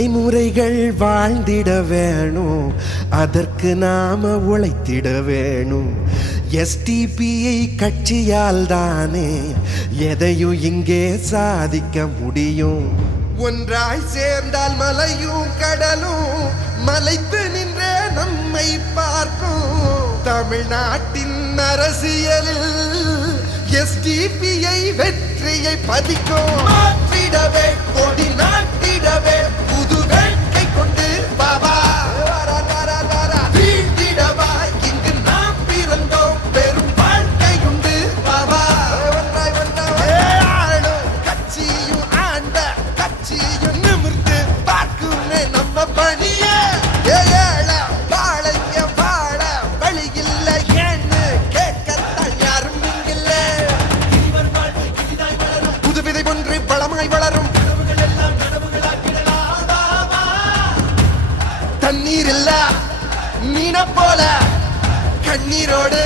தலைமுறைகள் வாழ்ந்திட வேணும், அதற்கு நாம உழைத்திட வேணும். STPI கட்சியால் தானே எதையும் இங்கே சாதிக்க முடியும். ஒன்றாய் சேர்ந்தால் மலையும் கடலும் மலைத்து நின்ற நம்மை பார்க்கும். தமிழ்நாட்டின் அரசியலில் STPI வெற்றியை பதிக்கும். மாற்றிடவே கொடி நாட்டிடவே புது வேட்கை கொண்டு பாபா வீழ்த்திடவா இங்கு நாம் பிறந்தோம், பெரும் வாழ்க்கை உண்டு பாபா. ஆளும் கட்சியும் ஆண்ட கட்சியும் நிமிர்ந்து பார்க்குமே நம்ம பணிய. ஏழ வாழைய வாழ வழி இல்லை ஏன்னு கேட்கத்தான் யாரும் இங்கில்ல. புது விதை ஒன்று பழமாய் வளரும். தண்ணீர் இல்ல மீன போல கண்ணீரோடு